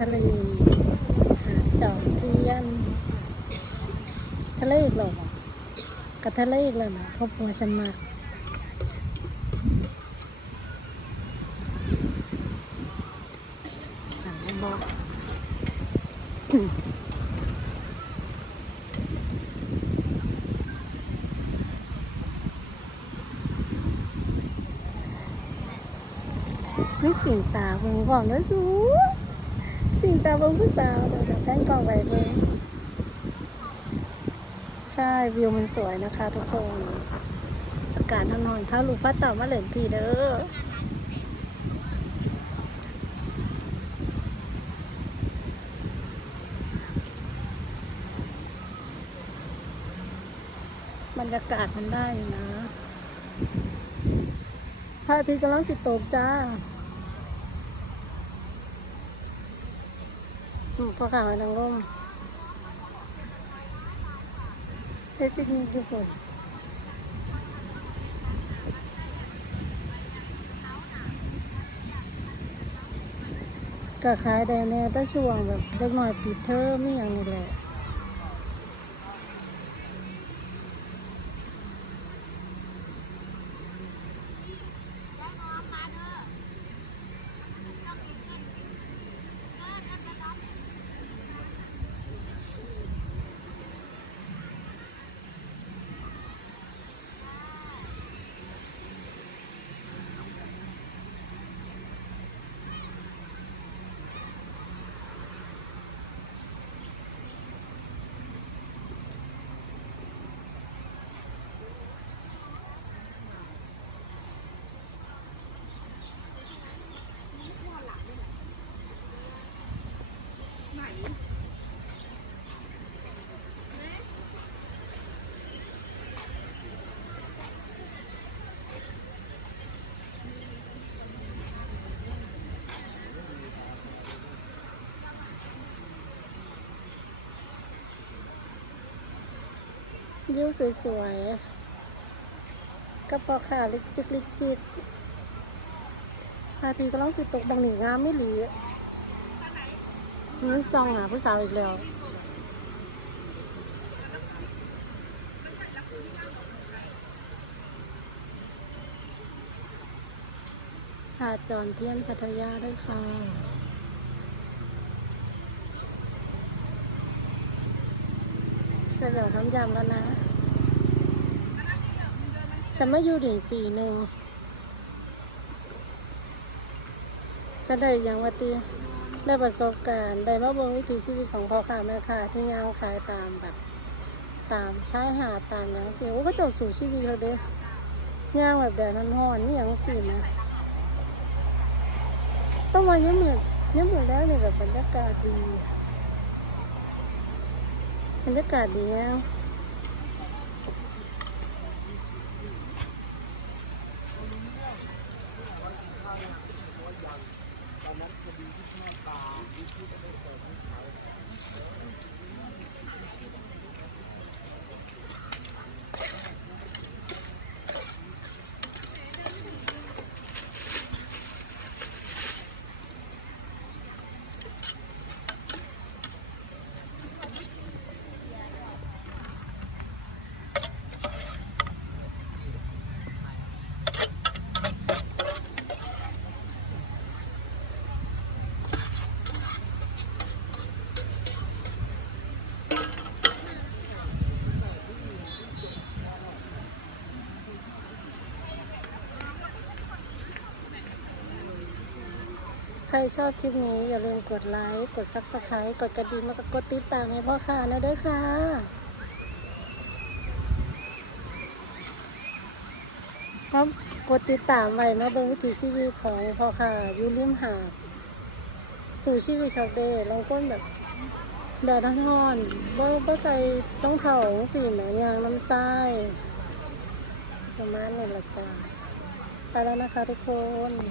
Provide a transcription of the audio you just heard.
ทะเลหาดจอมเทียน ทะเลอีกหรอกับทะเลอีกแล้วนะครอบครัวฉันมากหาไม่บอกนี่สิงตาเบิ่งก่อนนะสู สิงตาบงผู้สาวเดี๋ยวแป้งกล่องไว้เบิ่งใช่วิวมันสวยนะคะ ทุกคนอากาศนอนๆถ้าลูกพัดต่อมาเหลินพีเด้อบรรยากาศมันได้อยู่นะพระอาทิตย์กำลังสิตกจ้า อืมพอข่าวไอ้นางรมเอซิดนีย์ทุกคนก็ขายได้แน่แต่ช่วงแบบเด็กหน่อยปิดเทอมไม่อย่างนี้แหละ วิวสวยๆกับพอขาลิกจิกลิกจิกพระอาทิตย์ก็ต้องสิตกบางหนีงามไม่หลีมันซองหาผู้สาวอีกแล้วหาดจอนเทียนพัทยาด้วยค่ะ ก็เดี๋ยวน้ำยำแล้วนะ ฉันมาอยู่ถึงปีหนึ่งฉันได้อย่างว่าตีได้ประสบการณ์ ได้มาเบิ่งวิถีชีวิตของพ่อค้าแม่ค้าที่ย่างขายตามแบบ ตามชายหาดตามอย่างสิโอ้ก็เจ้าสู่ชีวิตเขาเด้ย่างแบบแดดนันหอนนี่อย่างสินะต้องมาเยี่ยมเมือเยี่ยมเมือแล้วเนี่ยแบบบรรยากาศดี บรรยากาศดีอะใค รชอบคลิปนี้อย่าลืมกดไลค์ กดซับสไครต์กดกระดิ่งแล้วก็กดติดตามให้พ่อค้านะเด้อค่ะครับกดติดตามไว้มาเบิ่งวิถีชีวิตของพ่อค้าอยู่ริมหาดสู่ชีวิตชาวเดย์ลองก้นแบบแดดร้อนๆบ่บ่ใส่ต้องเท้าสีแหมยางน้ำทรายประมาณนี้ละจ้าไปแล้วนะคะทุกคน